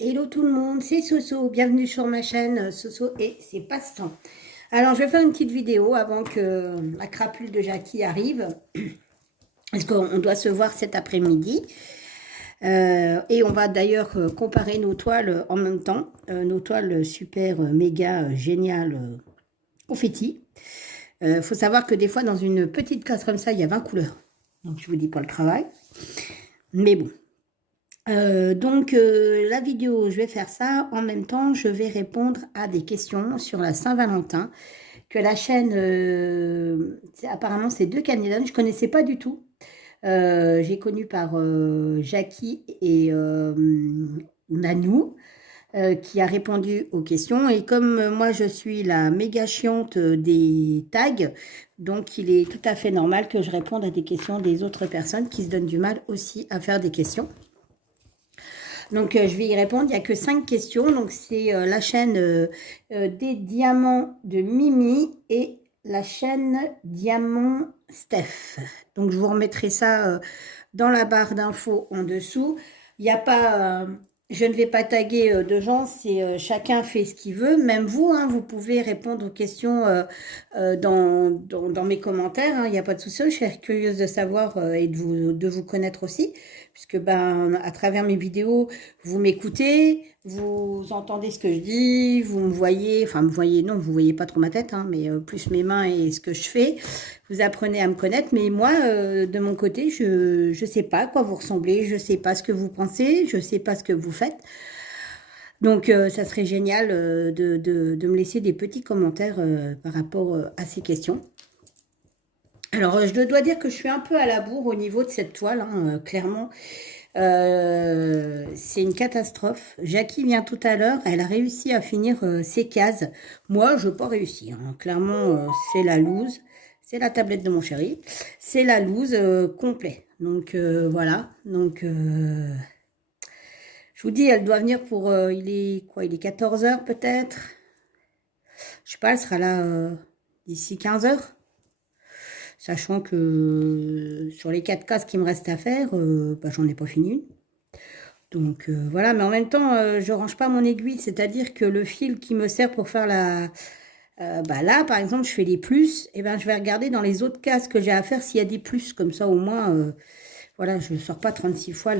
Hello tout le monde, c'est Soso, bienvenue sur ma chaîne Soso et c'est passe-temps. Alors je vais faire une petite vidéo avant que la crapule de Jackie arrive, parce qu'on doit se voir cet après-midi. Et on va d'ailleurs comparer nos toiles en même temps, nos toiles super méga géniales confetti. Faut savoir que des fois dans une petite case comme ça, il y a 20 couleurs. Donc je vous dis pas le travail, mais bon. La vidéo, je vais faire ça. En même temps, je vais répondre à des questions sur la Saint-Valentin que la chaîne, apparemment, c'est deux Canadiennes. Je ne connaissais pas du tout. J'ai connu par Jackie et Nanou qui a répondu aux questions. Et comme moi, je suis la méga chiante des tags, donc il est tout à fait normal que je réponde à des questions des autres personnes qui se donnent du mal aussi à faire des questions. Donc, je vais y répondre. Il n'y a que 5 questions. Donc, c'est la chaîne des diamants de Mimi et la chaîne Diamant Steph. Donc, je vous remettrai ça dans la barre d'infos en dessous. Il n'y a pas... je ne vais pas taguer de gens, c'est chacun fait ce qu'il veut. Même vous, hein, vous pouvez répondre aux questions dans mes commentaires. Hein, il n'y a pas de souci. Je suis curieuse de savoir et de vous connaître aussi. Puisque ben, à travers mes vidéos, vous m'écoutez, vous entendez ce que je dis, vous me voyez, enfin me voyez, non, vous voyez pas trop ma tête, hein, mais plus mes mains et ce que je fais. Vous apprenez à me connaître, mais moi, de mon côté, je sais pas à quoi vous ressemblez, je sais pas ce que vous pensez, je sais pas ce que vous faites. Donc, ça serait génial de me laisser des petits commentaires par rapport à ces questions. Alors, je dois dire que je suis un peu à la bourre au niveau de cette toile, hein, clairement. C'est une catastrophe. Jackie vient tout à l'heure, elle a réussi à finir ses cases. Moi, je n'ai pas réussi. Hein. Clairement, c'est la loose. C'est la tablette de mon chéri. C'est la loose complet. Donc, voilà. Donc, je vous dis, elle doit venir pour... il est quoi? Il est 14 h peut-être. Je sais pas, elle sera là d'ici 15 h. Sachant que sur les 4 cases qui me restent à faire, bah, j'en ai pas fini une. Donc voilà, mais en même temps, je range pas mon aiguille, c'est-à-dire que le fil qui me sert pour faire la... bah là, par exemple, je fais les plus, et ben je vais regarder dans les autres cases que j'ai à faire s'il y a des plus, comme ça au moins, voilà, je ne sors pas 36 fois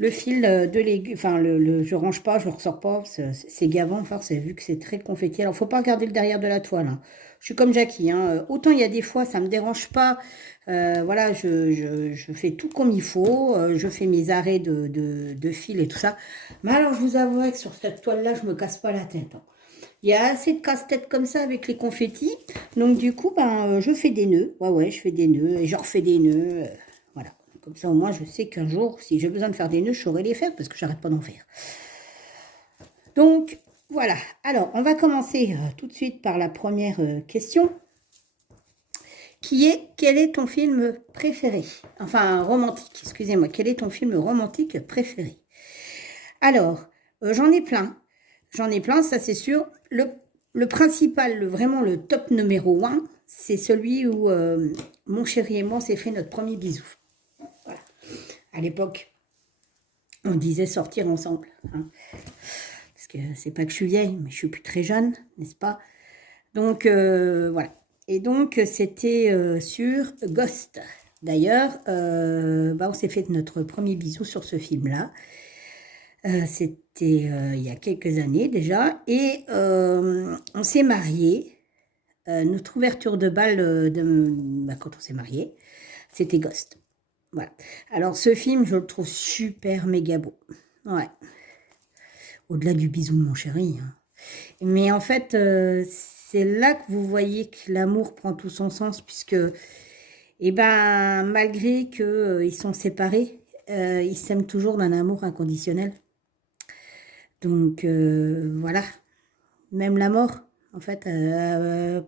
le fil de l'aiguille, enfin, je range pas, je ne ressors pas, c'est gavant, enfin, c'est vu que c'est très confetti. Alors, faut pas regarder le derrière de la toile, hein. Je suis comme Jackie, hein. Autant il y a des fois, ça me dérange pas, voilà, je fais tout comme il faut, je fais mes arrêts de fil et tout ça. Mais alors, je vous avouerai que sur cette toile-là, je me casse pas la tête, hein. Il y a assez de casse-tête comme ça avec les confettis, donc du coup, ben, je fais des nœuds, ouais, je fais des nœuds, et je refais des nœuds, voilà. Comme ça, au moins, je sais qu'un jour, si j'ai besoin de faire des nœuds, je saurai les faire parce que j'arrête pas d'en faire. Donc, voilà. Alors, on va commencer tout de suite par la première question, qui est, quel est ton film préféré? Enfin, romantique, excusez-moi. Quel est ton film romantique préféré? Alors, j'en ai plein. J'en ai plein, ça c'est sûr. Le principal, vraiment le top numéro 1, c'est celui où mon chéri et moi, on s'est fait notre premier bisou. Voilà. À l'époque, on disait sortir ensemble. Hein. Parce que c'est pas que je suis vieille, mais je suis plus très jeune, n'est-ce pas? Donc, voilà. Et donc, c'était sur Ghost. D'ailleurs, bah, on s'est fait notre premier bisou sur ce film-là. C'était il y a quelques années déjà. Et on s'est mariés. Notre ouverture de bal bah, quand on s'est mariés, c'était Ghost. Voilà. Alors, ce film, je le trouve super méga beau. Ouais. Au-delà du bisou de mon chéri. Hein. Mais en fait, c'est là que vous voyez que l'amour prend tout son sens, puisque, eh ben, malgré qu'ils sont séparés, ils s'aiment toujours d'un amour inconditionnel. Donc, voilà. Même la mort, en fait,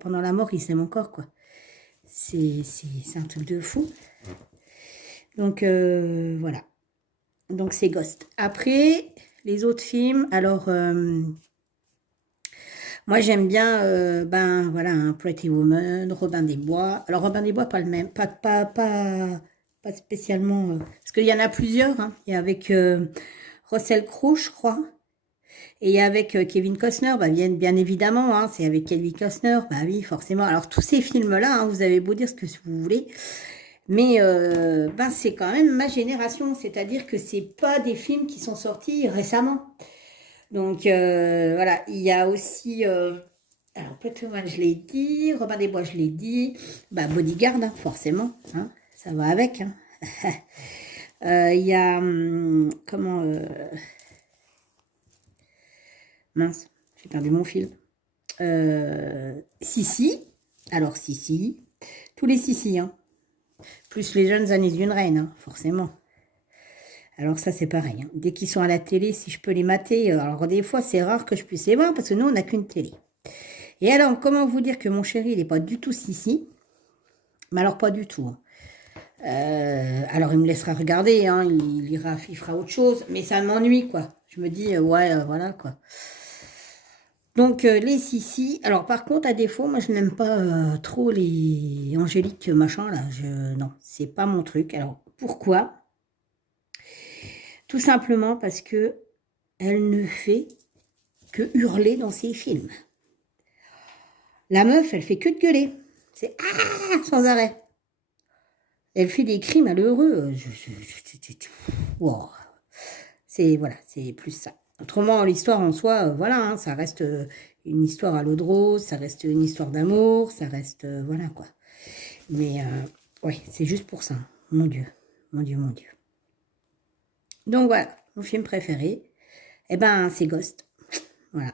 pendant la mort, ils s'aiment encore, quoi. C'est un truc de fou. Donc, voilà. Donc, c'est Ghost. Après, les autres films, alors... moi, j'aime bien, ben voilà, hein, Pretty Woman, Robin des Bois. Alors, Robin des Bois, pas le même, pas pas spécialement... parce qu'il y en a plusieurs, hein. Il y a avec Russell Crowe, je crois. Et il y a avec Kevin Costner, bah, bien évidemment, hein, c'est avec Kevin Costner, bah oui, forcément. Alors, tous ces films-là, hein, vous avez beau dire ce que vous voulez, mais ben, c'est quand même ma génération, c'est-à-dire que c'est pas des films qui sont sortis récemment. Donc, voilà, il y a aussi... alors, Peterman, je l'ai dit, Robin des Bois, je l'ai dit, bah, Bodyguard, hein, forcément, hein, ça va avec, hein. Il y a... comment... mince, j'ai perdu mon fil. Sissi. Alors, Sissi. Tous les Sissi, hein. Plus les jeunes années d'une reine, hein, forcément. Alors ça, c'est pareil, hein. Dès qu'ils sont à la télé, si je peux les mater, alors des fois, c'est rare que je puisse les voir parce que nous, on n'a qu'une télé. Et alors, comment vous dire que mon chéri, il n'est pas du tout Sissi? Mais alors, pas du tout, hein. Alors, il me laissera regarder, hein, il fera autre chose, mais ça m'ennuie, quoi. Je me dis, ouais, voilà, quoi. Donc, les Sissi. Alors, par contre, à défaut, moi, je n'aime pas trop les Angélique machin, là. Non, c'est pas mon truc. Alors, pourquoi? Tout simplement parce que elle ne fait que hurler dans ses films. La meuf, elle fait que de gueuler. C'est « Ah !» sans arrêt. Elle fait des cris malheureux. Wow. C'est voilà, c'est plus ça. Autrement, l'histoire en soi, voilà, hein, ça reste une histoire à l'eau de rose, ça reste une histoire d'amour, ça reste, voilà quoi. Mais, ouais, c'est juste pour ça. Mon Dieu, mon Dieu, mon Dieu. Donc voilà, mon film préféré, eh ben, c'est Ghost. Voilà.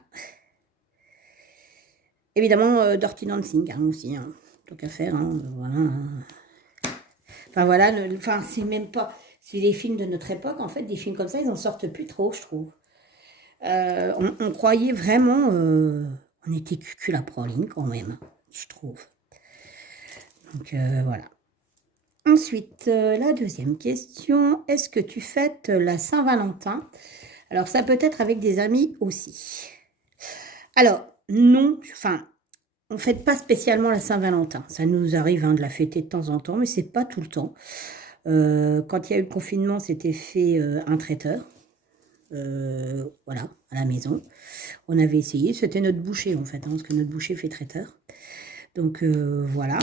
Évidemment, Dirty Dancing, hein, aussi, hein, tant qu'à faire, hein, voilà. Hein. Enfin voilà, enfin, c'est même pas... C'est des films de notre époque, en fait, des films comme ça, ils en sortent plus trop, je trouve. On croyait vraiment... on était cucul à praline, quand même, je trouve. Donc, voilà. Ensuite, la deuxième question. Est-ce que tu fêtes la Saint-Valentin? Alors, ça peut être avec des amis aussi. Alors, non, enfin... On ne fête pas spécialement la Saint-Valentin. Ça nous arrive hein, de la fêter de temps en temps, mais c'est pas tout le temps. Quand il y a eu le confinement, c'était fait un traiteur. Voilà, à la maison. On avait essayé. C'était notre boucher, en fait, hein, parce que notre boucher fait traiteur. Donc, voilà.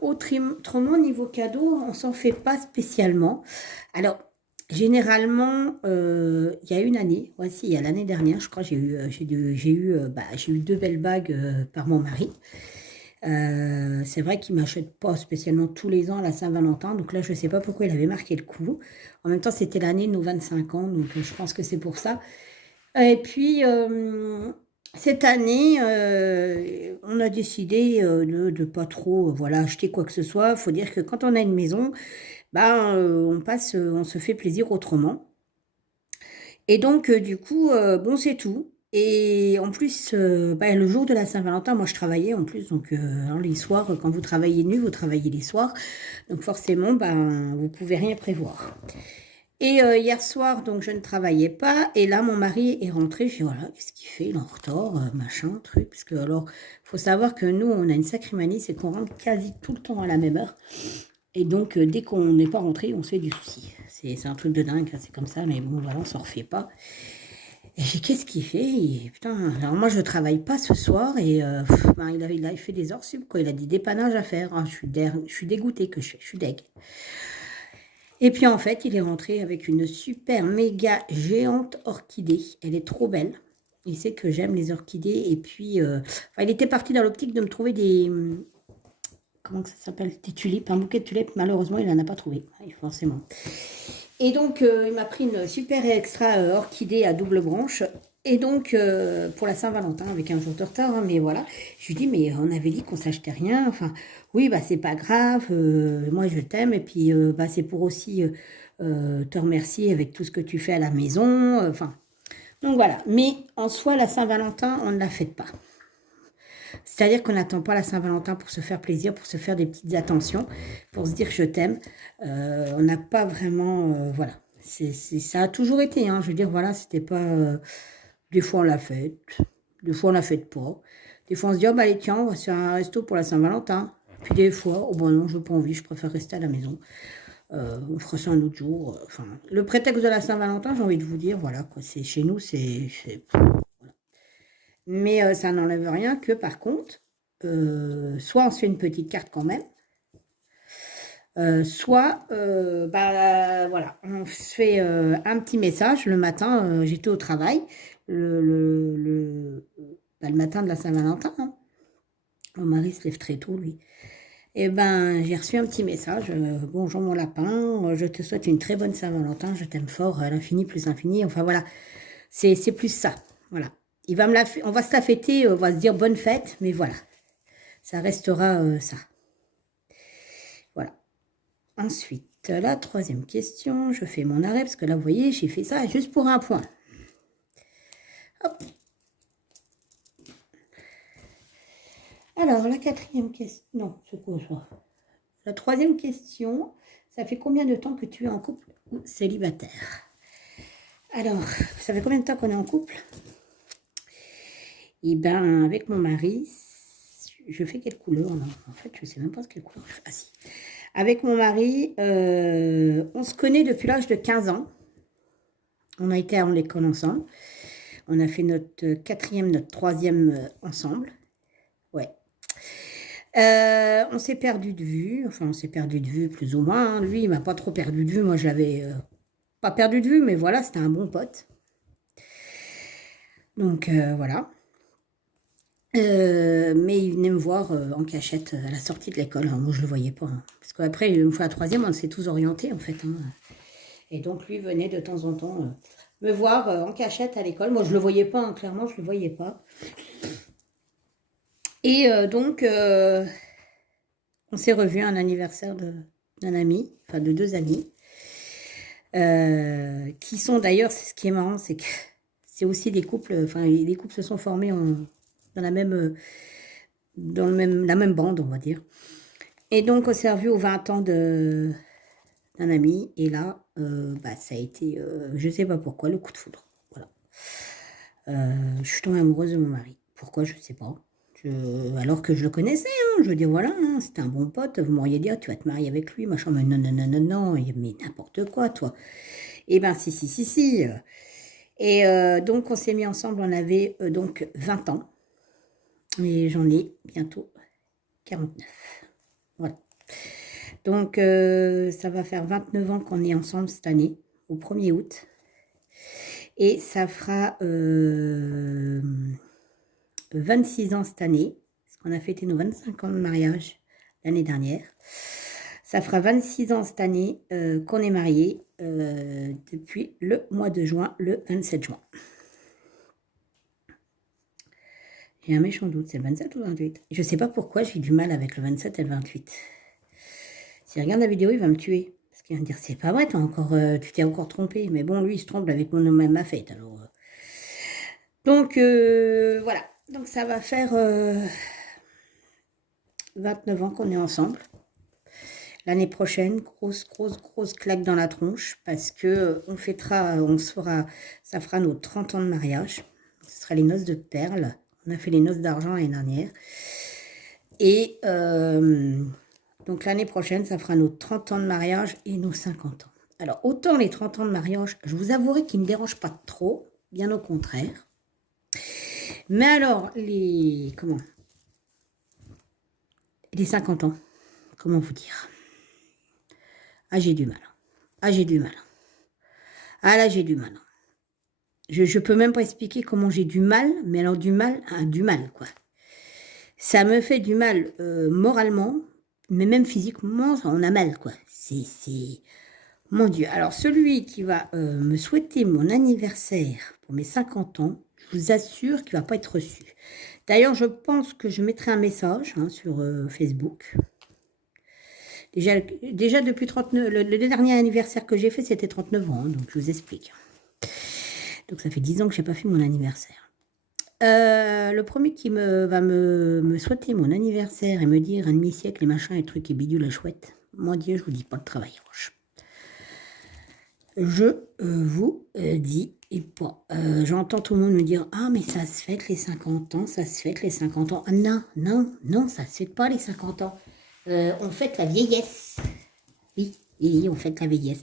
Autrement, niveau cadeau, on s'en fait pas spécialement. Alors, généralement, il y a une année, voici, il y a l'année dernière, je crois, j'ai eu 2 belles bagues par mon mari. C'est vrai qu'il ne m'achète pas spécialement tous les ans à la Saint-Valentin, donc là, je ne sais pas pourquoi il avait marqué le coup. En même temps, c'était l'année de nos 25 ans, donc je pense que c'est pour ça. Et puis, cette année, on a décidé de ne pas trop voilà, acheter quoi que ce soit. Il faut dire que quand on a une maison, ben, on se fait plaisir autrement. Et donc, du coup, bon, c'est tout. Et en plus, ben, le jour de la Saint-Valentin, moi je travaillais en plus, donc hein, les soirs, quand vous travaillez de nuit, vous travaillez les soirs. Donc forcément, ben, vous pouvez rien prévoir. Et hier soir, donc je ne travaillais pas. Et là, mon mari est rentré. Je dis, voilà, qu'est-ce qu'il fait? Il est en retard, machin, truc. Parce que, alors, il faut savoir que nous, on a une sacrée manie, c'est qu'on rentre quasi tout le temps à la même heure. Et donc, dès qu'on n'est pas rentré, on se fait du souci. C'est un truc de dingue, c'est comme ça. Mais bon, voilà, on s'en refait pas. Et j'ai qu'est-ce qu'il fait? Putain, alors moi, je travaille pas ce soir. Et ben, il a fait des heures sup, quoi. Il a des dépannages à faire. Hein. Je suis dégoûtée que je suis deg. Et puis en fait, il est rentré avec une super méga géante orchidée. Elle est trop belle. Il sait que j'aime les orchidées. Et puis, enfin, il était parti dans l'optique de me trouver des... Comment que ça s'appelle? Des tulipes, un bouquet de tulipes. Malheureusement, il n'en a pas trouvé, forcément. Et donc, il m'a pris une super extra orchidée à double branche. Et donc, pour la Saint-Valentin, avec un jour de retard, hein, mais voilà. Je lui dis, mais on avait dit qu'on s'achetait rien. Enfin, oui, bah c'est pas grave. Moi, je t'aime. Et puis, bah, c'est pour aussi te remercier avec tout ce que tu fais à la maison. Enfin, donc voilà. Mais en soi, la Saint-Valentin, on ne la fête pas. C'est-à-dire qu'on n'attend pas la Saint-Valentin pour se faire plaisir, pour se faire des petites attentions, pour se dire je t'aime. On n'a pas vraiment... voilà. Ça a toujours été. Hein, je veux dire, voilà, c'était pas... des fois, on la fête. Des fois, on la fête pas. Des fois, on se dit, oh, bah, allez, tiens, on va se faire un resto pour la Saint-Valentin. Puis des fois, oh, bon, non, je n'ai pas envie, je préfère rester à la maison. On fera ça un autre jour. Enfin, le prétexte de la Saint-Valentin, j'ai envie de vous dire, voilà, quoi. C'est chez nous, voilà. Mais ça n'enlève rien que, par contre, soit on se fait une petite carte quand même, soit, voilà, on se fait un petit message le matin. J'étais au travail, le matin de la Saint-Valentin. Hein. Mon mari se lève très tôt, lui. Eh ben, j'ai reçu un petit message. Bonjour mon lapin, je te souhaite une très bonne Saint-Valentin, je t'aime fort, à l'infini plus l'infini. Enfin voilà, c'est plus ça. Voilà. On va se la fêter, on va se dire bonne fête, mais voilà, ça restera ça. Voilà. Ensuite, la troisième question, je fais mon arrêt parce que là, vous voyez, j'ai fait ça juste pour un point. Hop. Alors, la quatrième question, non, c'est quoi ça? La troisième question, ça fait combien de temps que tu es en couple ou célibataire? Alors, ça fait combien de temps qu'on est en couple? Eh bien, avec mon mari, je fais quelle couleur là? En fait, je ne sais même pas quelle couleur je fais. Ah si. Avec mon mari, on se connaît depuis l'âge de 15 ans. On a été à l'école ensemble. On a fait notre quatrième, notre troisième ensemble. Ouais. On s'est perdu de vue. Enfin, on s'est perdu de vue plus ou moins. Hein. Lui, il m'a pas trop perdu de vue. Moi, je l'avais pas perdu de vue, mais voilà, c'était un bon pote. Donc, voilà. Mais il venait me voir en cachette à la sortie de l'école. Alors, moi, je ne le voyais pas. Hein. Parce qu'après, une fois à la troisième, on s'est tous orientés, en fait. Hein. Et donc, lui venait de temps en temps me voir en cachette à l'école. Moi, je ne le voyais pas, hein, clairement, je ne le voyais pas. Et donc, on s'est revus à un anniversaire d'un ami, enfin de deux amis, qui sont d'ailleurs, c'est ce qui est marrant, c'est que c'est aussi des couples, enfin, les couples se sont formés dans la même bande, on va dire. Et donc, on s'est revus aux 20 ans d'un ami. Et là, ça a été, je ne sais pas pourquoi, le coup de foudre. Voilà. Je suis tombée amoureuse de mon mari. Pourquoi, je ne sais pas. Alors que je le connaissais, hein, je veux dire, voilà, hein, c'était un bon pote. Vous m'auriez dit, oh, tu vas te marier avec lui, machin. Mais non, non, non, non, non, mais n'importe quoi, toi. Eh bien, si. Et donc, on s'est mis ensemble, on avait donc 20 ans. Et j'en ai bientôt 49. Voilà. Donc, ça va faire 29 ans qu'on est ensemble cette année, au 1er août. Et ça fera 26 ans cette année, parce qu'on a fêté nos 25 ans de mariage l'année dernière. Ça fera 26 ans cette année qu'on est mariés depuis le mois de juin, le 27 juin. J'ai un méchant doute, c'est le 27 ou le 28? Je ne sais pas pourquoi j'ai du mal avec le 27 et le 28. S'il regarde la vidéo, il va me tuer. Parce qu'il va me dire, c'est pas vrai, tu t'es encore trompé. Mais bon, lui, il se trompe avec ma fête. Alors, donc, voilà. Donc, ça va faire 29 ans qu'on est ensemble. L'année prochaine, grosse claque dans la tronche. Parce que ça fera nos 30 ans de mariage. Ce sera les noces de perles. On a fait les noces d'argent l'année dernière. Et donc l'année prochaine, ça fera nos 30 ans de mariage et nos 50 ans. Alors, autant les 30 ans de mariage, je vous avouerai qu'ils ne me dérangent pas trop, bien au contraire. Mais alors, les 50 ans, comment vous dire? Ah, j'ai du mal. Ah, là, j'ai du mal. Je peux même pas expliquer comment j'ai du mal, mais alors du mal, quoi. Ça me fait du mal moralement, mais même physiquement, on a mal, quoi. C'est... Mon Dieu. Alors, celui qui va me souhaiter mon anniversaire pour mes 50 ans, je vous assure qu'il ne va pas être reçu. D'ailleurs, je pense que je mettrai un message sur Facebook. Déjà depuis 39... Le dernier anniversaire que j'ai fait, c'était 39 ans, donc je vous explique. Donc, ça fait 10 ans que je n'ai pas fait mon anniversaire. Le premier qui va me souhaiter mon anniversaire et me dire un demi-siècle, les machins, les trucs et bidules, la chouette. Mon Dieu, je vous dis pas de travail roche. Je vous dis pas. J'entends tout le monde me dire « Ah, mais ça se fête les 50 ans, ça se fête les 50 ans. » Ah, non, ça se fête pas les 50 ans. On fête la vieillesse. Oui, Et on fête la vieillesse.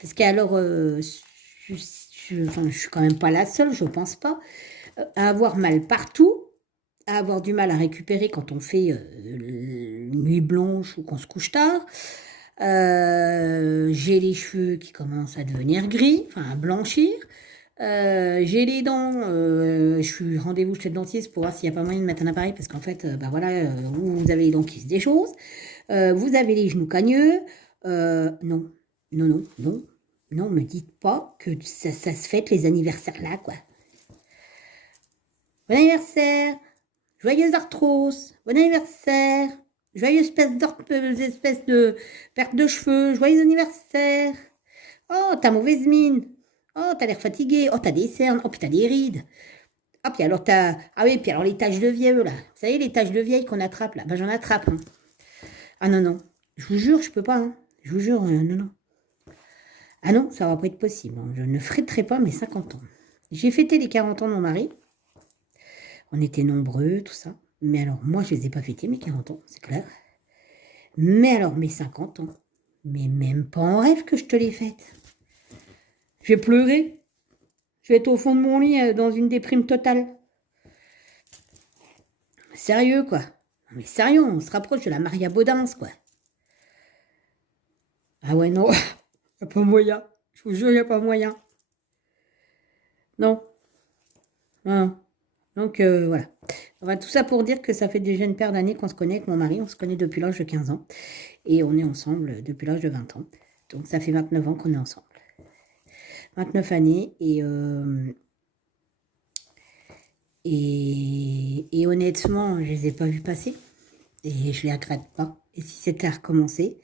Parce qu'alors, enfin, je suis quand même pas la seule, je pense pas, à avoir mal partout, à avoir du mal à récupérer quand on fait nuit blanche ou qu'on se couche tard. J'ai les cheveux qui commencent à devenir gris, enfin à blanchir. J'ai les dents, je suis rendez-vous chez le dentiste pour voir s'il n'y a pas moyen de mettre un appareil parce qu'en fait, bah voilà, vous avez les dents qui se déchaussent, vous avez les genoux cagneux. Non, non, non, non, non, me dites pas que ça se fête les anniversaires là, quoi. Bon anniversaire, joyeuse arthrose, bon anniversaire, joyeuse espèce de perte de cheveux, joyeux anniversaire. Oh, t'as mauvaise mine. Oh, t'as l'air fatigué. Oh, t'as des cernes. Oh, puis t'as des rides. Ah, puis alors t'as... Ah oui, puis alors les taches de vieille, là. Vous savez, les taches de vieille qu'on attrape, là. Ben, j'en attrape. Hein. Ah non, non. Je vous jure, je peux pas. Hein. Je vous jure, non, non. Ah non, ça va pas être possible. Hein. Je ne fêterai pas mes 50 ans. J'ai fêté les 40 ans de mon mari. On était nombreux, tout ça. Mais alors, moi, je les ai pas fêtés, mes 40 ans, c'est clair. Mais alors, mes 50 ans. Mais même pas en rêve que je te les fête. Je vais pleurer. Je vais être au fond de mon lit dans une déprime totale. Sérieux, quoi. Mais sérieux, on se rapproche de la Maria Baudins, quoi. Ah ouais, non. Y a pas moyen. Je vous jure, y a pas moyen. Non. Non. Donc, voilà. Enfin, tout ça pour dire que ça fait déjà une paire d'années qu'on se connaît avec mon mari. On se connaît depuis l'âge de 15 ans. Et on est ensemble depuis l'âge de 20 ans. Donc, ça fait 29 ans qu'on est ensemble. 29 années. Et honnêtement, je les ai pas vus passer. Et je les regrette pas. Et si c'était à recommencer,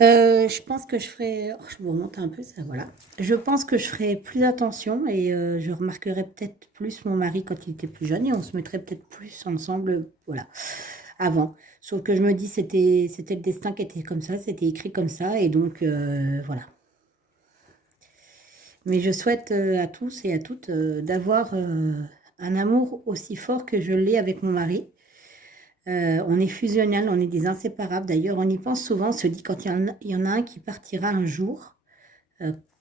je pense que je ferais... Oh, je vous remonte un peu, ça, voilà. Je pense que je ferais plus attention et je remarquerais peut-être plus mon mari quand il était plus jeune et on se mettrait peut-être plus ensemble, voilà, avant. Sauf que je me dis, c'était le destin qui était comme ça, c'était écrit comme ça et donc, voilà. Mais je souhaite à tous et à toutes d'avoir un amour aussi fort que je l'ai avec mon mari. On est fusionnel, on est des inséparables. D'ailleurs, on y pense souvent, on se dit quand il y en a un qui partira un jour,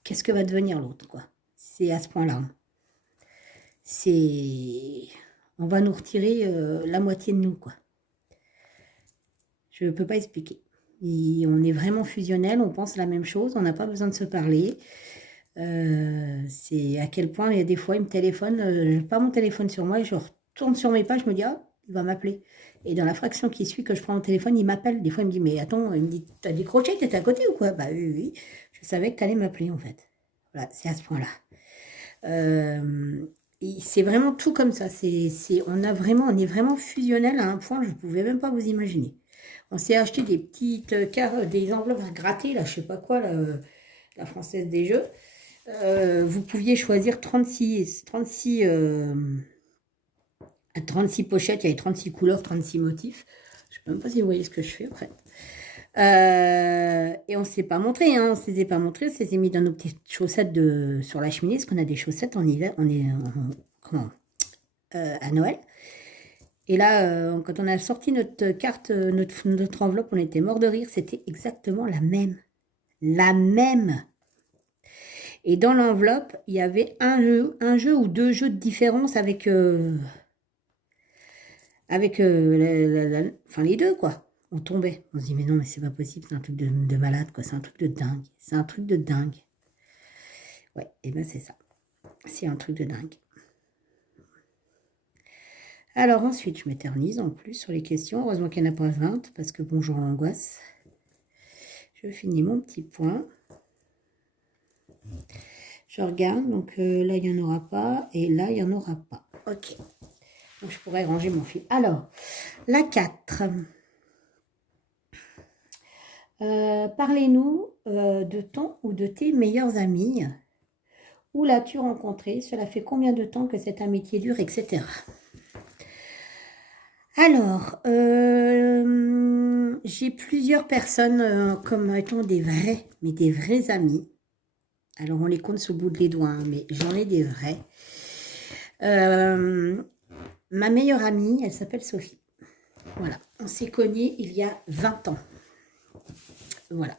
qu'est-ce que va devenir l'autre, quoi. C'est à ce point-là. On va nous retirer la moitié de nous, quoi. Je ne peux pas expliquer. On est vraiment fusionnel, on pense la même chose, on n'a pas besoin de se parler. C'est à quel point, il y a des fois, il me téléphone, je n'ai pas mon téléphone sur moi, et je retourne sur mes pages, je me dis, ah, il va m'appeler. Et dans la fraction qui suit que je prends mon téléphone, il m'appelle. Des fois, il me dit, mais attends, il me dit, t'as décroché, t'étais à côté ou quoi? Bah oui, oui, je savais que t'allais m'appeler en fait. Voilà, c'est à ce point-là. C'est vraiment tout comme ça. On est vraiment fusionnel à un point que je ne pouvais même pas vous imaginer. On s'est acheté des petites des enveloppes à gratter, là, je sais pas quoi, là, la Française des Jeux. Vous pouviez choisir 36 pochettes, il y avait 36 couleurs, 36 motifs. Je ne sais même pas si vous voyez ce que je fais en fait. Et on ne s'est pas montré, hein, on ne se les a pas montrés, on se les a mis dans nos petites chaussettes sur la cheminée, parce qu'on a des chaussettes en hiver, à Noël. Et là, quand on a sorti notre carte, notre enveloppe, on était mort de rire, c'était exactement la même. La même. Et dans l'enveloppe, il y avait un jeu ou deux jeux de différence avec enfin, les deux, quoi. On tombait. On se dit, mais non, mais c'est pas possible, c'est un truc de malade, quoi. C'est un truc de dingue. C'est un truc de dingue. Ouais, et ben c'est ça. C'est un truc de dingue. Alors ensuite, je m'éternise en plus sur les questions. Heureusement qu'il n'y en a pas 20, parce que bonjour l'angoisse. Je finis mon petit point. Je regarde, donc là, il n'y en aura pas, et là, il n'y en aura pas. Ok. Donc, je pourrais ranger mon fil. Alors, la 4. Parlez-nous de ton ou de tes meilleurs amis. Où l'as-tu rencontré? Cela fait combien de temps que cette amitié dure, etc. Alors, j'ai plusieurs personnes comme étant des vrais, mais des vrais amis. Alors, on les compte sous le bout de les doigts, hein, mais j'en ai des vrais. Ma meilleure amie, elle s'appelle Sophie. Voilà, on s'est connus il y a 20 ans. Voilà.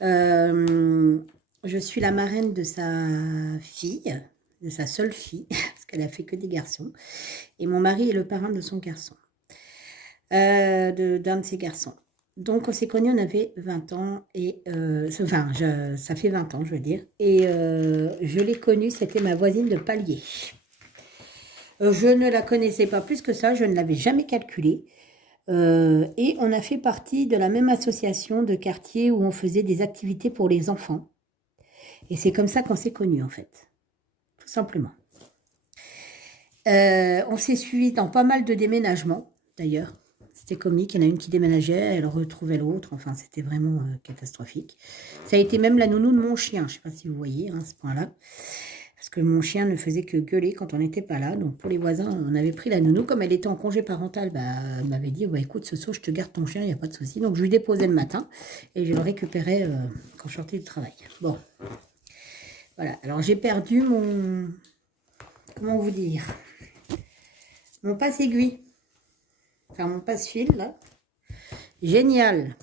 Je suis la marraine de sa fille, de sa seule fille, parce qu'elle a fait que des garçons. Et mon mari est le parrain de son garçon, d'un de ses garçons. Donc, on s'est connus, on avait 20 ans, et enfin, ça fait 20 ans, je veux dire. Et je l'ai connue, c'était ma voisine de palier. Je ne la connaissais pas plus que ça, je ne l'avais jamais calculée. Et on a fait partie de la même association de quartier où on faisait des activités pour les enfants. Et c'est comme ça qu'on s'est connus, en fait. Tout simplement. On s'est suivis dans pas mal de déménagements, d'ailleurs. C'était comique, il y en a une qui déménageait, elle retrouvait l'autre. Enfin, c'était vraiment catastrophique. Ça a été même la nounou de mon chien. Je ne sais pas si vous voyez, hein, ce point-là. Parce que mon chien ne faisait que gueuler quand on n'était pas là. Donc, pour les voisins, on avait pris la nounou. Comme elle était en congé parental, bah, elle m'avait dit, ouais, écoute, ce soir, je te garde ton chien, il n'y a pas de souci. Donc, je lui déposais le matin et je le récupérais quand je sortais du travail. Bon, voilà. Alors, j'ai perdu mon... Comment vous dire? Mon passe-aiguille. Enfin, mon passe-fil, là. Génial.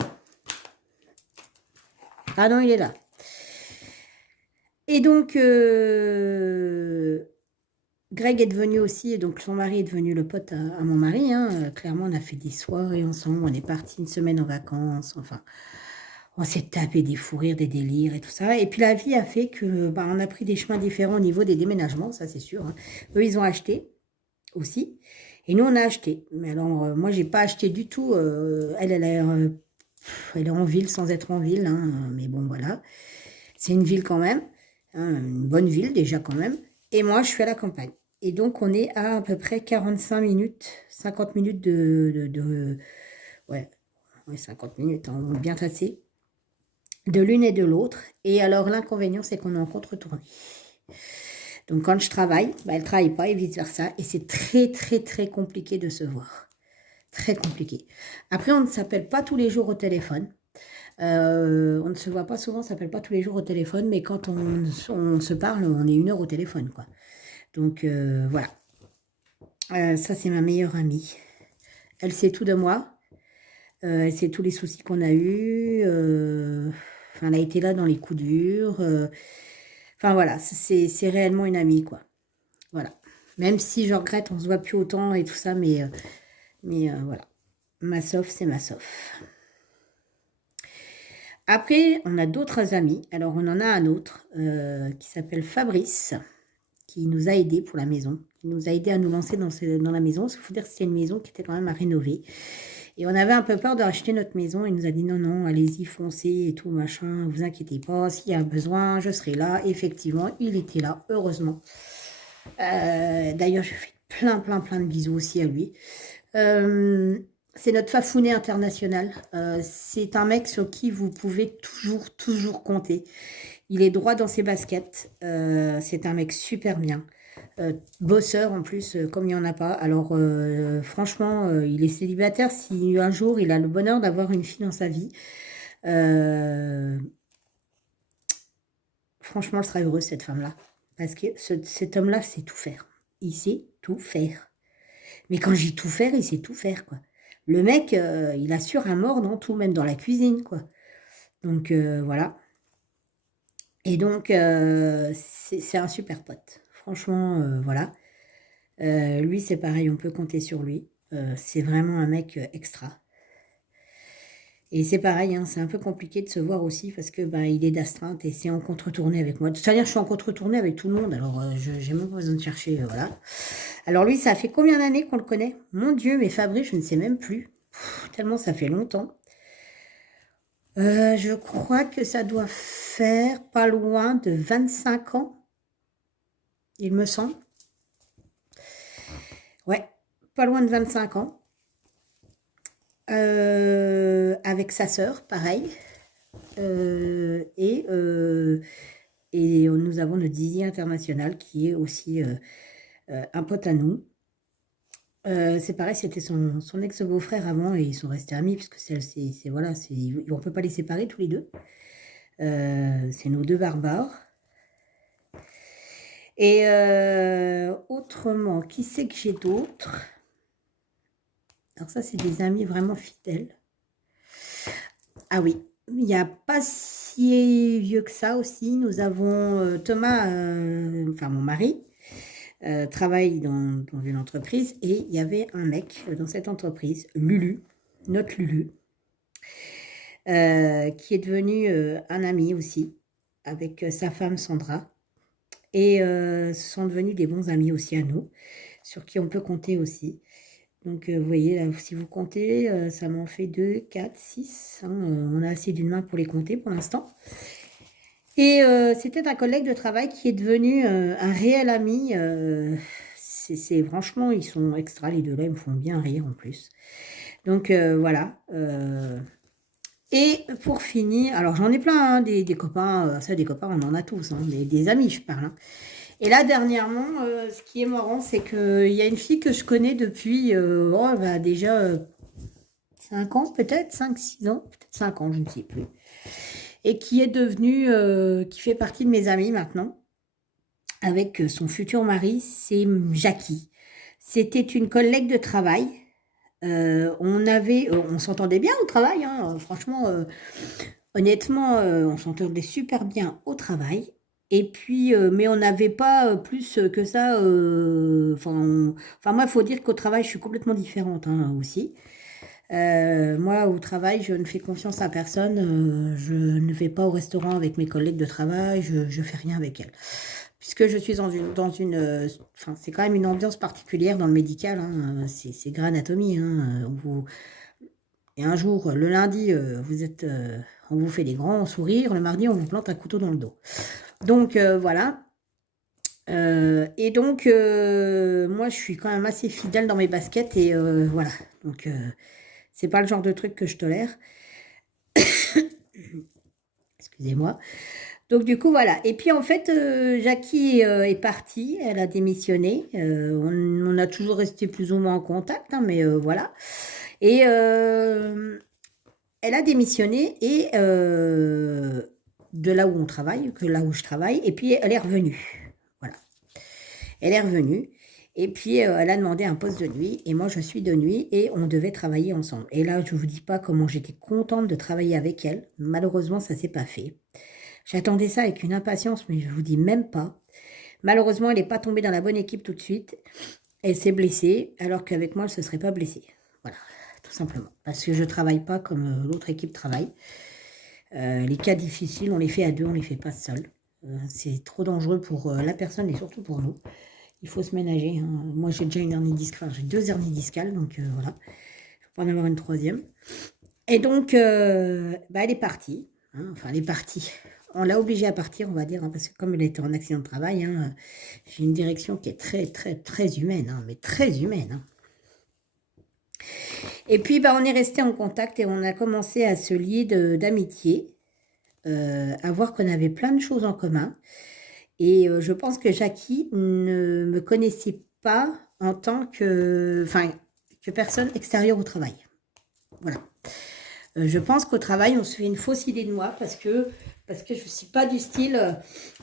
Ah non, il est là. Et donc, Greg est devenu aussi, et donc son mari est devenu le pote à mon mari. Hein. Clairement, on a fait des soirées ensemble, on est parti une semaine en vacances, enfin, on s'est tapé des fous rires, des délires et tout ça. Et puis la vie a fait que, bah, on a pris des chemins différents au niveau des déménagements, ça c'est sûr. Hein. Eux, ils ont acheté aussi, et nous, on a acheté. Mais alors, moi, j'ai pas acheté du tout. Elle est en ville sans être en ville, hein. Mais bon, voilà. C'est une ville quand même, hein, une bonne ville déjà quand même. Et moi, je suis à la campagne. Et donc, on est à peu près 45 minutes, 50 minutes ouais, 50 minutes, hein, bien tassé, de l'une et de l'autre. Et alors, l'inconvénient, c'est qu'on est en contre-tournée. Donc, quand je travaille, bah, elle ne travaille pas et vice-versa. Et c'est très, très, très compliqué de se voir. Très compliqué. Après, on ne s'appelle pas tous les jours au téléphone. On ne se voit pas souvent, on ne s'appelle pas tous les jours au téléphone, mais quand on se parle, on est 1 heure au téléphone, quoi. Donc, voilà. Ça, c'est ma meilleure amie. Elle sait tout de moi. Elle sait tous les soucis qu'on a eus. Enfin, elle a été là dans les coups durs. Enfin, voilà, c'est réellement une amie, quoi. Voilà. Même si je regrette, on se voit plus autant et tout ça, mais voilà. Ma Soph, c'est ma Soph. Après, on a d'autres amis. Alors, on en a un autre qui s'appelle Fabrice, qui nous a aidés pour la maison. Qui nous a aidés à nous lancer dans la maison. Parce qu'il faut dire que c'était une maison qui était quand même à rénover. Et on avait un peu peur de racheter notre maison. Il nous a dit non, non, allez-y, foncez et tout, machin. Vous inquiétez pas, s'il y a besoin, je serai là. Effectivement, il était là, heureusement. D'ailleurs, je fais plein de bisous aussi à lui. C'est notre Fafounet international. C'est un mec sur qui vous pouvez toujours compter. Il est droit dans ses baskets. C'est un mec super bien. Bosseur en plus, comme il n'y en a pas. Alors, franchement, il est célibataire. Si un jour il a le bonheur d'avoir une fille dans sa vie, franchement, elle sera heureuse, cette femme-là. Parce que cet homme-là sait tout faire. Il sait tout faire. Mais quand j'ai tout faire, il sait tout faire, quoi. Le mec, il assure un mort dans tout, même dans la cuisine, quoi. Donc, voilà. Et donc, c'est un super pote. Franchement, voilà. Lui, c'est pareil, on peut compter sur lui. C'est vraiment un mec extra. Et c'est pareil, hein, c'est un peu compliqué de se voir aussi parce que bah, il est d'astreinte et c'est en contre-tournée avec moi. C'est-à-dire, je suis en contre-tournée avec tout le monde, alors j'ai même pas besoin de chercher, voilà. Alors lui, ça fait combien d'années qu'on le connaît? Mon Dieu, mais Fabrice, je ne sais même plus. Tellement ça fait longtemps. Je crois que ça doit faire pas loin de 25 ans, il me semble. Ouais, pas loin de 25 ans. Avec sa sœur, pareil. Et nous avons le Didier International qui est aussi un pote à nous. C'est pareil, c'était son ex-beau-frère avant et ils sont restés amis puisque voilà, on ne peut pas les séparer tous les deux. C'est nos deux barbares. Et autrement, qui c'est que j'ai d'autres? Alors ça, c'est des amis vraiment fidèles. Ah oui, il n'y a pas si vieux que ça aussi. Nous avons Thomas, enfin mon mari, travaille dans une entreprise et il y avait un mec dans cette entreprise, Lulu, notre Lulu, qui est devenu un ami aussi avec sa femme Sandra. Et ce sont devenus des bons amis aussi à nous, sur qui on peut compter aussi. Donc, vous voyez, là, si vous comptez, ça m'en fait 2, 4, 6. On a assez d'une main pour les compter pour l'instant. Et c'était un collègue de travail qui est devenu un réel ami. Franchement, ils sont extra, les deux là, ils me font bien rire en plus. Donc, voilà. Et pour finir, alors j'en ai plein, hein, des copains, ça des copains, on en a tous, hein, des amis, je parle. Hein. Et là, dernièrement, ce qui est marrant, c'est qu'il y a une fille que je connais depuis déjà 5 ans, peut-être, 5, 6 ans, peut-être 5 ans, je ne sais plus. Et qui est devenue, qui fait partie de mes amis maintenant, avec son futur mari, c'est Jackie. C'était une collègue de travail. On s'entendait bien au travail, hein, franchement, honnêtement, on s'entendait super bien au travail. Et puis, mais on n'avait pas plus que ça. Enfin, moi, il faut dire qu'au travail, je suis complètement différente hein, aussi. Moi, au travail, je ne fais confiance à personne. Je ne vais pas au restaurant avec mes collègues de travail. Je ne fais rien avec elles. Puisque je suis enfin, c'est quand même une ambiance particulière dans le médical. Hein, c'est Grey's Anatomy. Hein, et un jour, le lundi, on vous fait des grands sourires. Le mardi, on vous plante un couteau dans le dos. Donc, voilà. Et donc, moi, je suis quand même assez fidèle dans mes baskets. Et voilà. Donc, c'est pas le genre de truc que je tolère. Excusez-moi. Donc, du coup, voilà. Et puis, en fait, Jackie est partie. Elle a démissionné. On a toujours resté plus ou moins en contact. Hein, mais voilà. Et elle a démissionné et de là où on travaille, que là où je travaille, et puis elle est revenue. Voilà. Elle est revenue. Et puis elle a demandé un poste de nuit, et moi je suis de nuit, et on devait travailler ensemble. Et là, je ne vous dis pas comment j'étais contente de travailler avec elle. Malheureusement, ça ne s'est pas fait. J'attendais ça avec une impatience, mais je ne vous dis même pas. Malheureusement, elle n'est pas tombée dans la bonne équipe tout de suite. Elle s'est blessée, alors qu'avec moi, elle ne se serait pas blessée. Voilà, tout simplement. Parce que je ne travaille pas comme l'autre équipe travaille. Les cas difficiles, on les fait à deux, on ne les fait pas seul. C'est trop dangereux pour la personne et surtout pour nous. Il faut se ménager. Hein. Moi, j'ai déjà une hernie discale, enfin, j'ai 2 hernies discales, donc voilà. Je peux en avoir une troisième. Et donc, elle est partie. Hein. Enfin, elle est partie. On l'a obligée à partir, on va dire, hein, parce que comme elle était en accident de travail, hein, j'ai une direction qui est très, très, très humaine, hein, mais très humaine. Hein. Et puis, on est resté en contact et on a commencé à se lier d'amitié, à voir qu'on avait plein de choses en commun. Et je pense que Jackie ne me connaissait pas en tant que personne extérieure au travail. Voilà. Je pense qu'au travail, on se fait une fausse idée de moi parce que je ne suis pas du style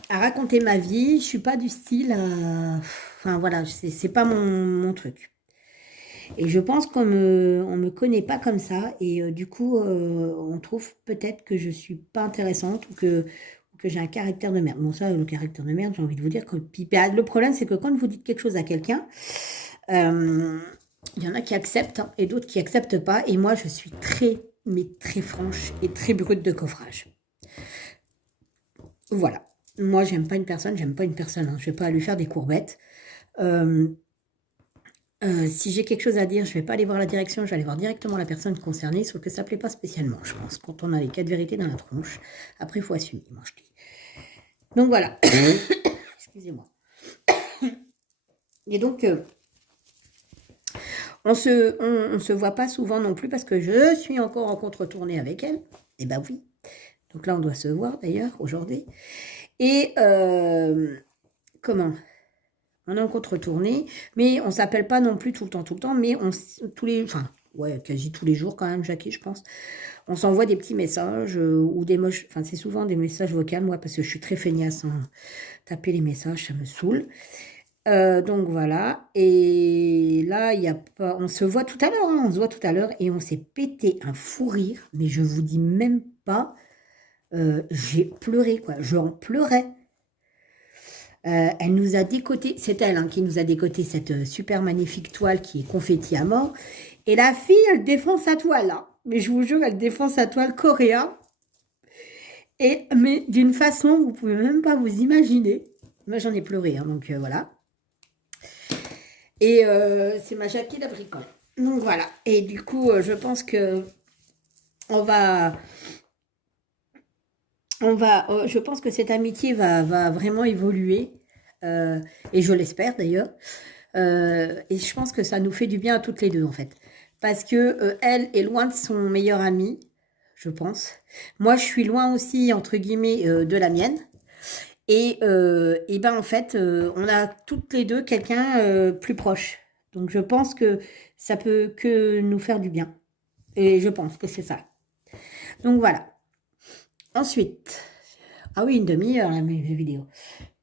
à raconter ma vie. Je ne suis pas du style à... Enfin, voilà, c'est pas mon truc. Et je pense qu'on me connaît pas comme ça. Et du coup, on trouve peut-être que je suis pas intéressante ou que j'ai un caractère de merde. Bon, ça, le caractère de merde, j'ai envie de vous dire que... le problème, c'est que quand vous dites quelque chose à quelqu'un, il y en a qui acceptent hein, et d'autres qui acceptent pas. Et moi, je suis très, mais très franche et très brute de coffrage. Voilà. Moi, j'aime pas une personne. Hein. Je vais pas lui faire des courbettes. Si j'ai quelque chose à dire, je vais pas aller voir la direction, je vais aller voir directement la personne concernée, sauf que ça plaît pas spécialement, je pense, quand on a les 4 vérités dans la tronche. Après, il faut assumer, moi je dis. Donc voilà. Excusez-moi. Et donc, on se voit pas souvent non plus parce que je suis encore en contre-tournée avec elle. Et ben oui. Donc là, on doit se voir d'ailleurs aujourd'hui. Et comment on est en contre-tournée, mais on s'appelle pas non plus tout le temps, mais quasi tous les jours quand même, Jackie, je pense. On s'envoie des petits messages ou des moches, enfin c'est souvent des messages vocaux, moi, parce que je suis très feignasse. Hein. Taper les messages, ça me saoule. Donc voilà, et là, on se voit tout à l'heure, hein, on se voit tout à l'heure, et on s'est pété un fou rire, mais je vous dis même pas. J'ai pleuré, quoi. J'en pleurais. Elle nous a décoté, c'est elle qui nous a décoté cette super magnifique toile qui est confetti à mort. Et la fille, elle défend sa toile, là. Mais je vous jure, elle défend sa toile Coréa. Mais d'une façon, vous pouvez même pas vous imaginer. Moi, j'en ai pleuré, donc voilà. Et c'est ma Jackie la bricole. Donc voilà. Et du coup, je pense que je pense que cette amitié va vraiment évoluer. Et je l'espère d'ailleurs. Et je pense que ça nous fait du bien à toutes les deux en fait. Parce que elle est loin de son meilleur ami, je pense. Moi, je suis loin aussi, entre guillemets, de la mienne. Et ben en fait, on a toutes les deux quelqu'un plus proche. Donc je pense que ça peut que nous faire du bien. Et je pense que c'est ça. Donc voilà. Ensuite, ah oui, une demi-heure la vidéo.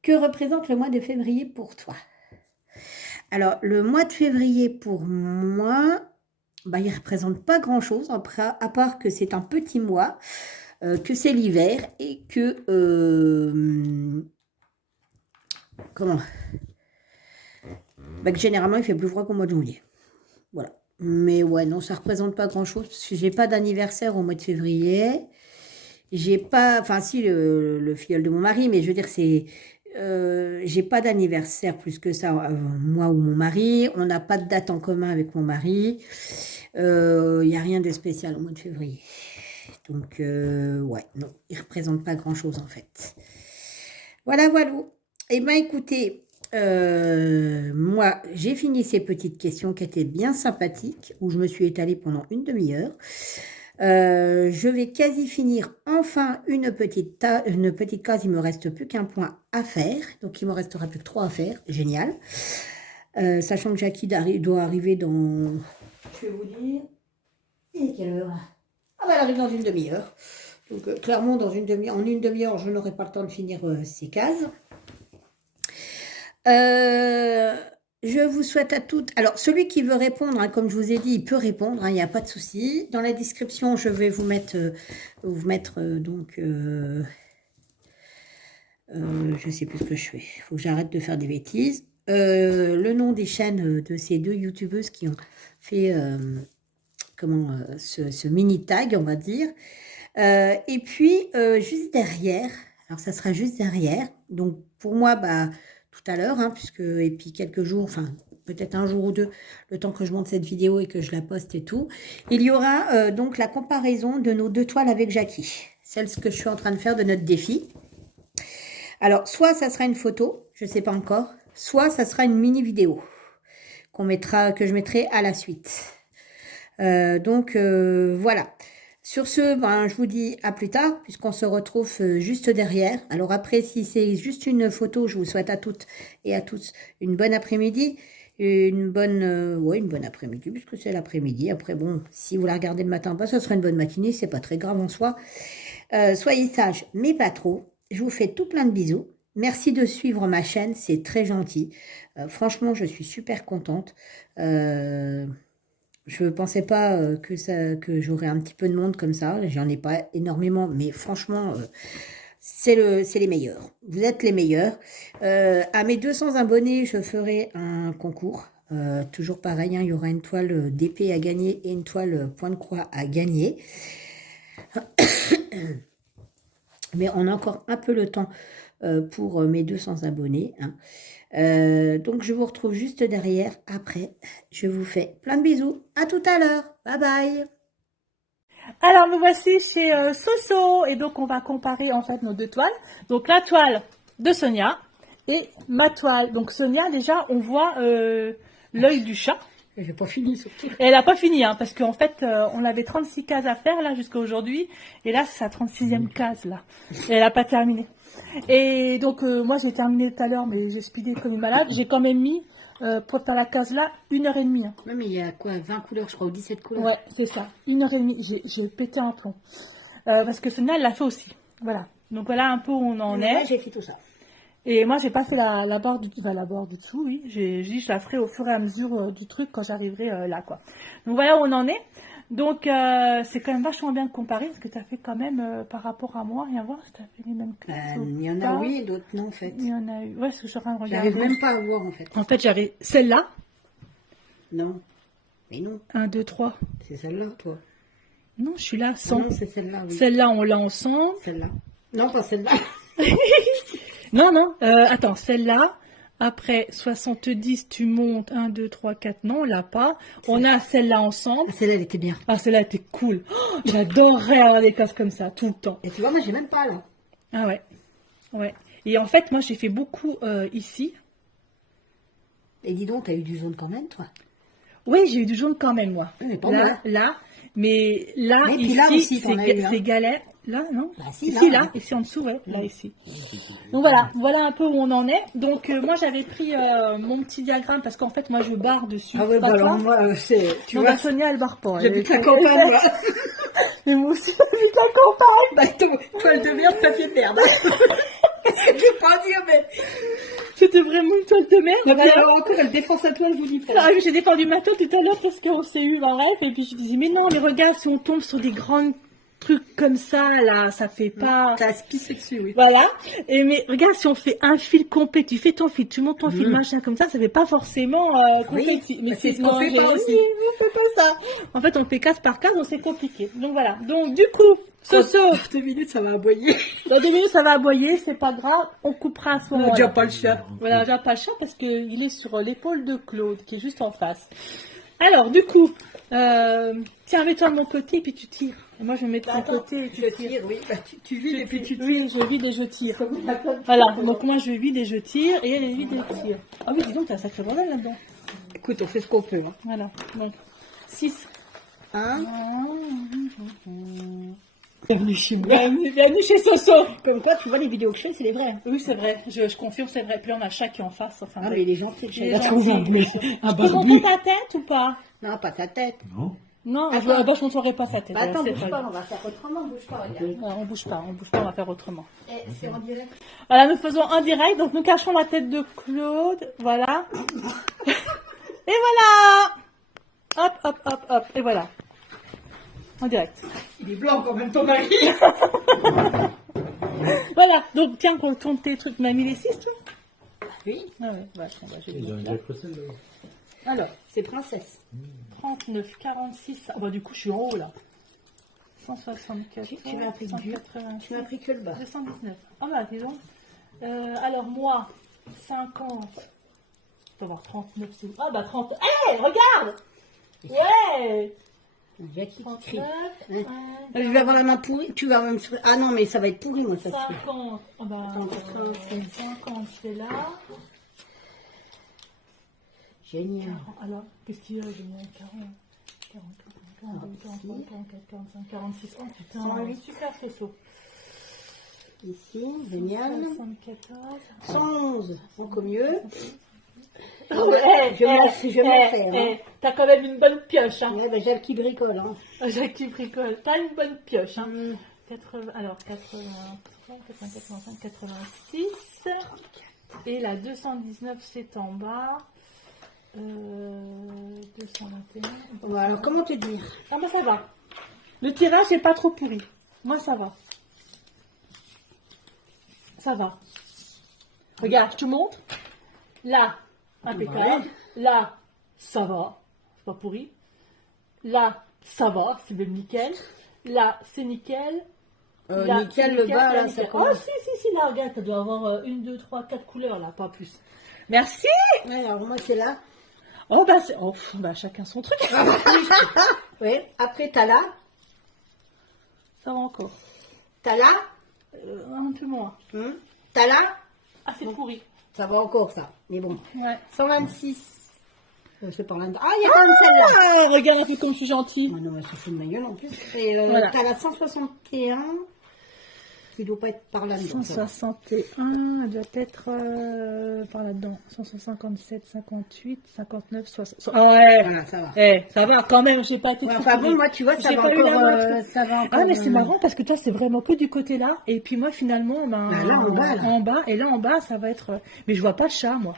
Que représente le mois de février pour toi? Alors, le mois de février pour moi, bah, il ne représente pas grand-chose, à part que c'est un petit mois, que c'est l'hiver et que... comment? Bah, que généralement, il fait plus froid qu'au mois de janvier. Voilà. Mais ouais, non, ça ne représente pas grand-chose, parce que j'ai pas d'anniversaire au mois de février. J'ai pas... Enfin, si, le filleul de mon mari, mais je veux dire, c'est... j'ai pas d'anniversaire plus que ça, moi ou mon mari. On n'a pas de date en commun avec mon mari. Il n'y a rien de spécial au mois de février. Donc, ouais, non, il ne représente pas grand-chose en fait. Voilà, voilà. Eh bien, écoutez, moi, j'ai fini ces petites questions qui étaient bien sympathiques, où je me suis étalée pendant une demi-heure. Je vais quasi finir enfin une petite case. Il me reste plus qu'un point à faire, donc il me restera plus que 3 à faire. Génial. Sachant que Jackie doit arriver dans, je vais vous dire, et quelle heure? Ah bah elle arrive dans une demi-heure. Donc clairement en une demi-heure je n'aurai pas le temps de finir ces cases. Je vous souhaite à toutes... Alors, celui qui veut répondre, comme je vous ai dit, il peut répondre, il n'y a pas de souci. Dans la description, je vais vous mettre donc... je ne sais plus ce que je fais. Il faut que j'arrête de faire des bêtises. Le nom des chaînes de ces 2 youtubeuses qui ont fait ce mini tag, on va dire. Et puis, juste derrière, alors ça sera juste derrière. Donc, pour moi, bah... tout à l'heure, et puis quelques jours, enfin peut-être un jour ou deux, le temps que je monte cette vidéo et que je la poste et tout, il y aura donc la comparaison de nos 2 toiles avec Jackie, celle que je suis en train de faire de notre défi. Alors, soit ça sera une photo, je ne sais pas encore, soit ça sera une mini vidéo que je mettrai à la suite. Donc, voilà. Sur ce, ben, je vous dis à plus tard, puisqu'on se retrouve juste derrière. Alors après, si c'est juste une photo, je vous souhaite à toutes et à tous une bonne après-midi. Une bonne après-midi, puisque c'est l'après-midi. Après, bon, si vous la regardez le matin, ben, ça sera une bonne matinée, c'est pas très grave en soi. Soyez sages, mais pas trop. Je vous fais tout plein de bisous. Merci de suivre ma chaîne, c'est très gentil. Franchement, je suis super contente. Je ne pensais pas que j'aurais un petit peu de monde comme ça. J'en ai pas énormément, mais franchement, c'est les meilleurs. Vous êtes les meilleurs. À mes 200 abonnés, je ferai un concours. Toujours pareil, il y aura une toile d'épée à gagner et une toile point de croix à gagner. Mais on a encore un peu le temps pour mes 200 abonnés. Donc, je vous retrouve juste derrière. Après, je vous fais plein de bisous. À tout à l'heure. Bye bye. Alors, me voici chez Soso. Et donc, on va comparer en fait nos 2 toiles. Donc, la toile de Sonia et ma toile. Donc, Sonia, déjà, on voit l'œil du chat. Elle n'a pas fini surtout. Et elle n'a pas fini, parce qu'en fait, on avait 36 cases à faire là jusqu'à aujourd'hui. Et là, c'est sa 36e case là. Et elle n'a pas terminé. Et donc, moi, j'ai terminé tout à l'heure, mais j'ai speedé comme une malade. J'ai quand même mis, pour faire la case là, 1h30. Oui, mais il y a quoi, 20 couleurs, je crois, ou 17 couleurs. Ouais, c'est ça. 1h30. J'ai pété un plomb. Parce que Sonia, elle l'a fait aussi. Voilà. Donc, voilà un peu où on en est. Moi, j'ai fait tout ça. Et moi, j'ai pas fait la barre du dessous, oui. J'ai dit, je la ferai au fur et à mesure du truc quand j'arriverai là, quoi. Donc, voilà où on en est. Donc, c'est quand même vachement bien de comparer, parce que tu as fait quand même, par rapport à moi, rien à voir, si tu as fait les mêmes classes. Il y en a oui et d'autres non, en fait. Il y en a eu. Ouais, ce que je suis en train de regarder. J'arrive même pas à voir, en fait. En fait, j'avais celle-là. Non. Mais non, 1, 2, 3. c'est celle-là, toi. Non, je suis là, 100. Non, c'est celle-là, oui. Celle-là, on l'a ensemble. Celle-là. Non, pas celle-là. Non, non, attends, celle-là. Après 70, tu montes 1, 2, 3, 4. Non, on l'a pas. On a celle-là ensemble. Ah, celle-là, elle était bien. Ah, celle-là était cool. Oh, j'adorerais avoir des classes comme ça, tout le temps. Et tu vois, moi, j'ai même pas, là. Ah ouais. Ouais. Et en fait, moi, j'ai fait beaucoup ici. Et dis donc, t'as eu du jaune quand même, toi. Oui, j'ai eu du jaune quand même, moi. Oui, mais pas Là, moi. là. Mais là, Mais puis ici, là aussi, t'en as eu, hein. c'est galère. Là, non? Bah, si, Ici, là, là. ouais. Ici, en dessous, ouais. Là, ici. Donc voilà un peu où on en est. Donc, moi, j'avais pris mon petit diagramme parce qu'en fait, moi, je barre dessus. Ah ouais, Pas bah toi. alors moi, c'est... Tu Non, vois, bah, Sonia, elle barre pas. j'habite la Elle- campagne, moi. Mais moi aussi, j'habite la campagne. Bah, toile de merde, papier de merde. Qu'est-ce que je peux pas dire, mais... C'était vraiment une toile de merde. Non, mais alors encore, elle défonce à toi, je vous dis pas. Ah oui, j'ai défendu ma toile tout à l'heure parce qu'on s'est eu en rêve. Et puis, je disais, mais non, mais regarde, si on tombe sur des grands trucs comme ça, là, ça fait pas... T'as pissé dessus, oui. Voilà. Et mais regarde, si on fait un fil complet, tu fais ton fil, tu montes ton fil, machin comme ça fait pas forcément complet. Oui, Mais bah, c'est ce qu'on non, fait pas aussi. oui, on fait pas ça. En fait, on fait case par case, donc c'est compliqué. Donc voilà. Donc du coup, Soso, 2 minutes, ça va aboyer. dans 2 minutes, ça va aboyer, c'est pas grave, on coupera à ce On a moment-là. déjà pas le chat. Voilà, j'ai pas le chat parce qu'il est sur l'épaule de Claude, qui est juste en face. Alors, du coup, tiens, mets-toi de mon côté et puis tu tires. Et moi, je vais mettre de ton côté et tu Je tires. tire, oui. Bah, tu vides et puis tu tires. Oui, je vide et je tire. Voilà, donc moi je vide et je tire, et elle vide et tire. Ah oui, dis donc, t'as un sacré bordel là-dedans. Écoute, on fait ce qu'on peut. Hein. Voilà, donc 6. Hein Bienvenue chez moi. Bienvenue chez Soso. Comme quoi, tu vois, les vidéos que je fais, c'est les vrais. Oui, c'est vrai, je confirme, c'est vrai. Puis on a chat qui est en face. Enfin, Ah, bref. mais il est gentil. Il est Je trouve gentil. un bleu. Un Je peux montrer ta tête ou pas? Non, pas ta tête. Non. Non, Attends. je ne montrerai pas sa tête. Bah, attends, c'est bouge pas, on va faire autrement. Bouge pas, regarde. Non, on bouge pas, on va faire autrement. Eh, c'est en direct. Voilà, nous faisons un direct, donc nous cachons la tête de Claude, voilà. Et voilà. Hop, hop, hop, hop, et voilà. En direct. Il est blanc quand même, ton mari. Voilà, donc tiens, qu'on tourne tes trucs, mamie les 6, toi. Oui. Ah ouais, bah, tiens, bah, je vais Ils ont dire. déjà fait celle-là. Alors, c'est princesse. 39, 46, ah bah du coup je suis en haut là. 164, Tu m'as pris du. 186, Tu m'as pris que le bas. 219. Ah bah dis donc. Alors moi, 50. Je peux avoir 39, c'est où? Ah bah 30. Hé, regarde. Ouais. Jackie qui crie. 39, Ouais. Je vais avoir la main pourrie. Tu vas même sur... Ah non, mais ça va être pourri, moi, ça. 50. Ah bah, Attends, 50 c'est là. Génial. Alors, qu'est-ce qu'il y a? J'ai mis 40, 40, 42, 43, 44, 45, 46. Oh putain, 108. super Soso. Ici, génial. 74. 111, encore mieux. Ouais, je vais me le faire. Hein. T'as quand même une bonne pioche. Hein. Ouais, bah, Jacques qui bricole. Hein. Jacques qui bricole. T'as une bonne pioche. Hein. Mm. 80, alors, 83, 84, 85, 86. Et la 219, c'est en bas. 221. Bon, alors, comment te dire? Ah, moi, ça va. Le tirage n'est pas trop pourri. Moi, ça va. Ça va. Regarde, je te montre. Là, impeccable. Ouais. Là, ça va. C'est pas pourri. Là, ça va. C'est même nickel. Là, c'est nickel. Là, Nickel, c'est le bas, là, ça nickel. Oh, commence. si, là, regarde, tu dois avoir 1, 2, 3, 4 couleurs, là, pas plus. Merci. Ouais, alors, moi, c'est là. Oh, bah, chacun son truc. Oui. Après, t'as là. Ça va encore. T'as là. Un peu moins. T'as là. Ah, c'est pourri. Ça va encore, ça. Mais bon. Ouais. 126. C'est pas là. Ah, il y a quand même celle-là. Ah, regarde un peu comme je suis gentille. Ah non, elle se fout de ma gueule en plus. Et Voilà. t'as la 161 qui doit pas être par là-dedans. 161, elle doit être par là-dedans. 157, 58, 59, 60. Ah ouais. Voilà, ça va. Ça va quand même, j'ai pas été Ouais, trop enfin bon, pourrie. moi, tu vois, ça J'ai va pas eu la encore. moitié. Ça va encore. Ah, mais c'est marrant parce que toi, c'est vraiment que du côté là. Et puis moi, finalement, ben, Là, en bas, là. en bas. Et là, en bas, ça va être. Mais je vois pas le chat, moi.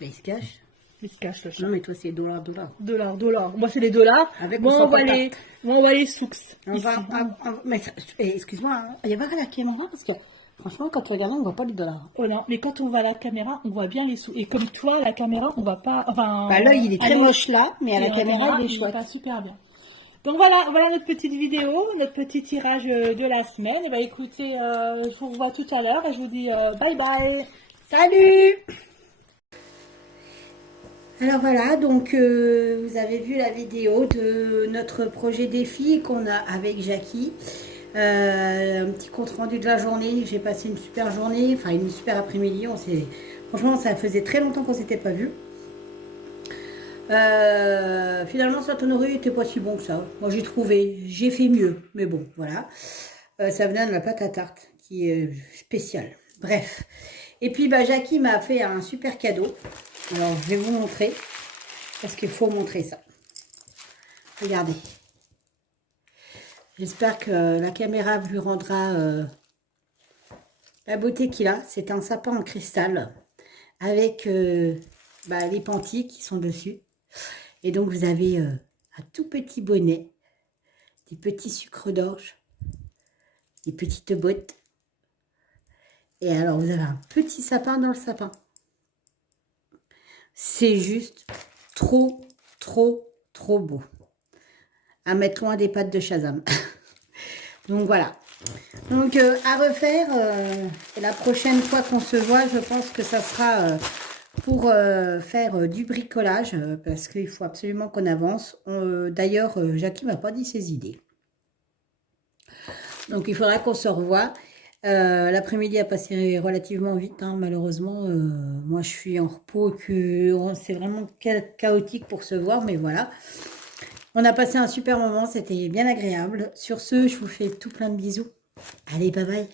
Mais il se cache. Il se cache le chat. Non, mais toi, c'est dollars. Dollars. Moi, c'est les dollars. Avec Bon, ou sans on va papa. les souks. On va, mais excuse-moi, hein, il y a pas à la caméra parce que franchement, quand tu regardes, on voit pas les dollars. Oh non, mais quand on voit la caméra, on voit bien les sous. Et comme toi, la caméra, on voit pas. Enfin, Bah, l'œil, il est très à moche là, mais à et la caméra, il est chouette. pas super bien. Donc voilà notre petite vidéo, notre petit tirage de la semaine. Et bah écoutez, je vous revois tout à l'heure et je vous dis bye bye. Salut! Alors voilà, donc vous avez vu la vidéo de notre projet défi qu'on a avec Jackie. Un petit compte rendu de la journée. J'ai passé une super journée, enfin une super après-midi. Franchement, ça faisait très longtemps qu'on s'était pas vu. Finalement, Saint-Honoré n'était pas si bon que ça. Moi, j'ai trouvé, j'ai fait mieux, mais bon, voilà. Ça venait de la pâte à tarte, qui est spéciale. Bref. Et puis, bah, Jackie m'a fait un super cadeau. Alors, je vais vous montrer, parce qu'il faut montrer ça. Regardez. J'espère que la caméra lui rendra la beauté qu'il a. C'est un sapin en cristal, avec les pentilles qui sont dessus. Et donc, vous avez un tout petit bonnet, des petits sucres d'orge, des petites bottes. Et alors, vous avez un petit sapin dans le sapin. C'est juste trop beau. À mettre loin des pattes de Shazam. Donc, voilà. Donc, à refaire. La prochaine fois qu'on se voit, je pense que ça sera... pour faire du bricolage, parce qu'il faut absolument qu'on avance. D'ailleurs, Jackie m'a pas dit ses idées. Donc, il faudra qu'on se revoie. L'après-midi a passé relativement vite, hein, malheureusement. Moi, je suis en repos, c'est vraiment chaotique pour se voir, mais voilà. On a passé un super moment, c'était bien agréable. Sur ce, je vous fais tout plein de bisous. Allez, bye bye.